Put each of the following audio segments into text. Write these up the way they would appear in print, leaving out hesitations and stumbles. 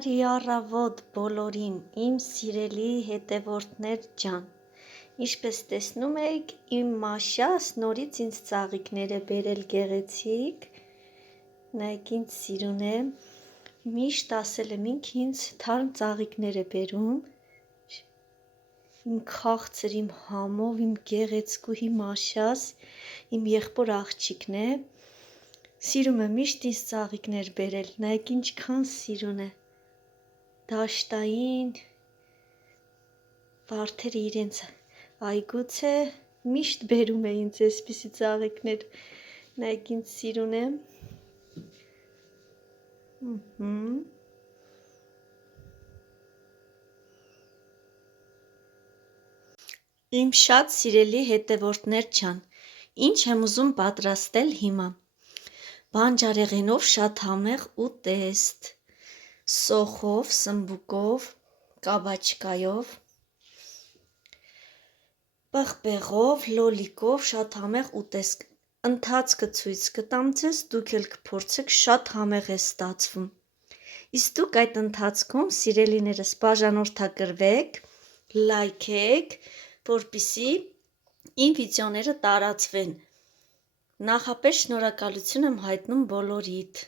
Բարի առավոտ բոլորին, իմ սիրելի հետևորդներ ջան, ինչպես տեսնում եք, իմ Մաշաս նորից ինձ ծաղիկներ է բերել գեղեցիկ, նայեք ինձ սիրուն է, միշտ ասել եմ ինձ թարմ ծաղիկներ է բերում, իմ քաղցր, իմ համով, իմ գեղեցկուհի Մաշաս, իմ եղբոր աղջիկն է, սիրում է միշտ ինձ ծաղիկներ բերել, նայեք ինչքան սիրուն է, դաշտային, վարդերը իրենց այգուց է, միշտ բերում է ինձ այսպիսի ծաղիկներ, նայեք ինձ սիրուն է, Իմ շատ սիրելի հետևորդներ ջան, ինչ եմ ուզում պատրաստել հիմա, բանջարեղենով շատ համեղ ուտեստ, սոխով, սմբուկով, կաբաչկայով, պղպեղով, լոլիկով շատ համեղ ուտեստ, ընթացքը ցույց կտամ ձեզ, դուք էլ կփորձեք, շատ համեղ է ստացվում, իսկ դուք այդ ընթացքում սիրելիներս բաժանորդագրվեք, լայքեք, որպեսզի իմ վիդեոները տարածվեն, նախապես շնորհակալություն եմ հայտնում բոլորիդ,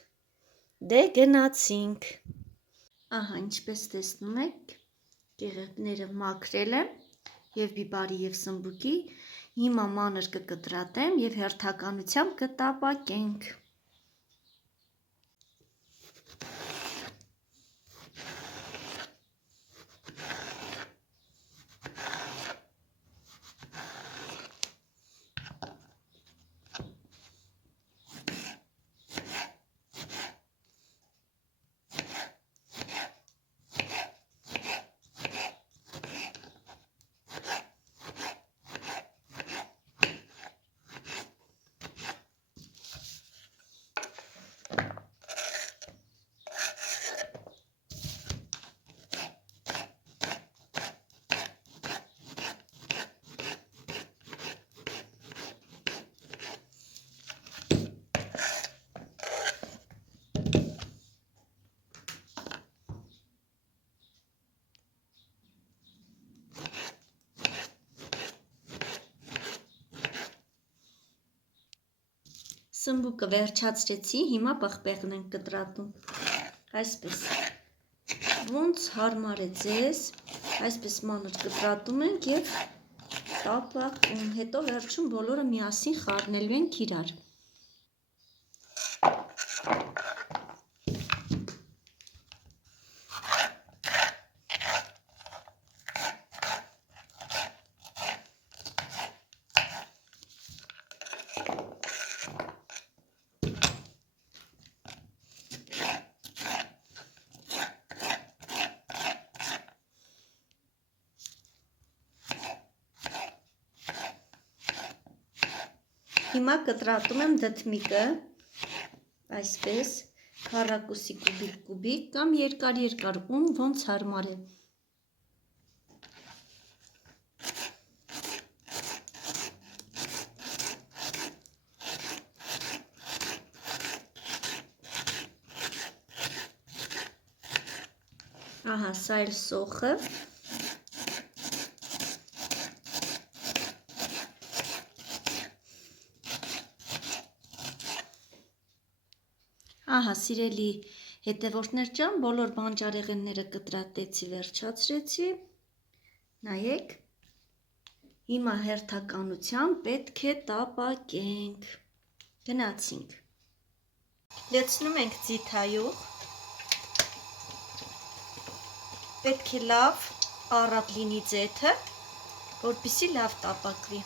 դե գնացինք, ահա ինչպես տեսնում եք, կեղևները մաքրել եմ և բիբարի և սմբուկի, հիմա մանր կկտրատեմ և հերթականությամբ կտապակենք, Սմբուկը վերջացրեցի, հիմա պղպեղն ենք կտրատում, այսպես, ոնց հարմար է ձեզ, այսպես մանր կտրատում ենք և տապակում, հետո վերջում բոլորը միասին խառնելու ենք իրար, Հիմա կտրատում եմ դդմիկը, այսպես, քառակուսի կուբիկ կամ երկար, ում ոնց հարմար է, ահա սա էլ սոխը, ահա սիրելի հետևորդներ ջան, բոլոր բանջարեղենները կտրատեցի, վերջացրեցի, նայեք, հիմա հերթականությամբ պետք է տապակենք, գնացինք, լցնում ենք ձիթայով, պետք է լավ առատ լինի ձեթը, որպեսզի լավ տապակվի,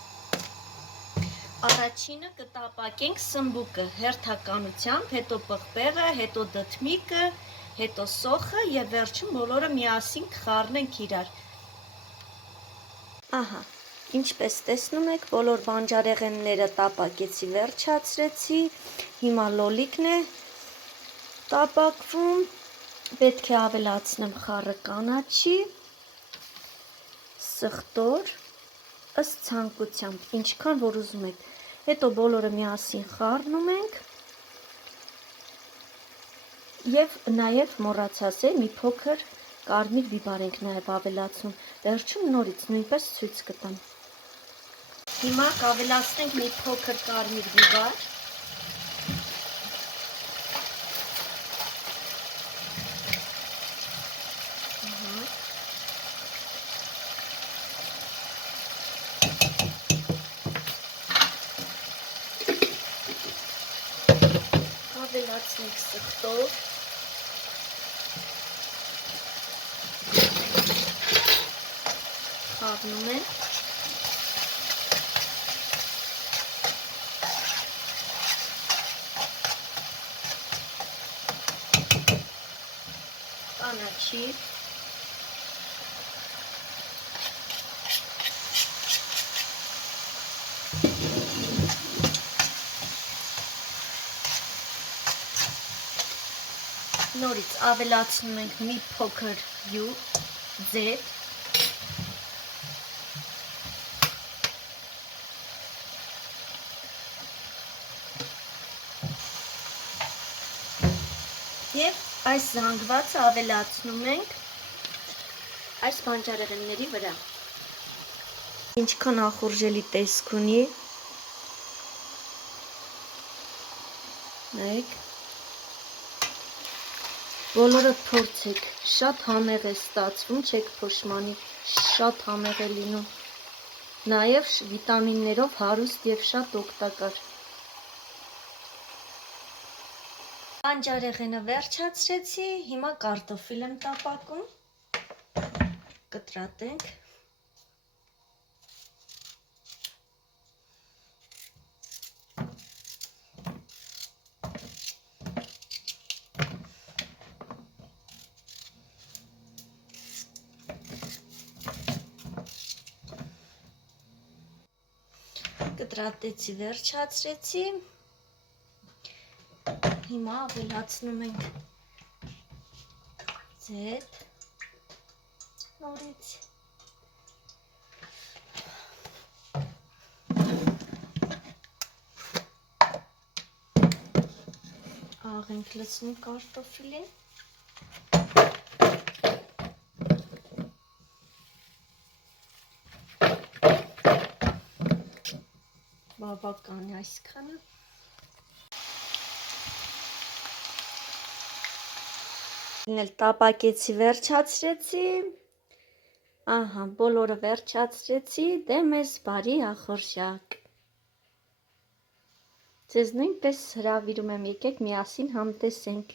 առաջինը կտապակենք սմբուկը հերթականությամբ, հետո պղպեղը, հետո դդմիկը, հետո սոխը և վերջում բոլորը միասին կխառնենք իրար, ահա, ինչպես տեսնում եք, բոլոր բանջարեղենները տապակեցի, վերջացրեցի, հիմա լոլիկն է տապակվում, պետք է ավելացնեմ խառը կանաչի, սխտոր, ըստ ցանկությամբ, ինչքան որ ուզում եք, հետո բոլորը միասին խառնում ենք Եվ նաև մոռացա ասել, մի փոքր կարմիր բիբար ենք նաև ավելացում, վերջում նորից նույնպես ցույց կտամ։ Հիմա կավելացնենք մի փոքր կարմիր բիբար։ Ավելացնենք սխտով։ Խառնում ենք։ Կանաչիր։ Նորից ավելացնում ենք մի փոքր ձեթ։ Եվ այս զանգվածը ավելացնում ենք այս բանջարեղենների վրա։ Ինչքան ախորժելի տեսք ունի։ Նայեք։ Բոլորը փորձեք, շատ համեղ է ստացվում, չեք փոշմանի, շատ համեղ է լինում, նաև վիտամիններով հարուստ և շատ օգտակար։ Բանջարեղենը վերջացրեցի, հիմա կարտոֆիլ եմ տապակում, կտրատենք։ Կտրատեցի, վերջացրեցի, հիմա ավելացնում ենք ձեթ նորից, աղ ենք լցնում կարտոֆիլին, բավական է այսքանը։ Տապակեցի, վերջացրեցի, ահա, բոլորը վերջացրեցի, դե մեզ բարի ախորժակ։ Ձեզ նույնպես հրավիրում եմ, եկեք միասին համտեսենք։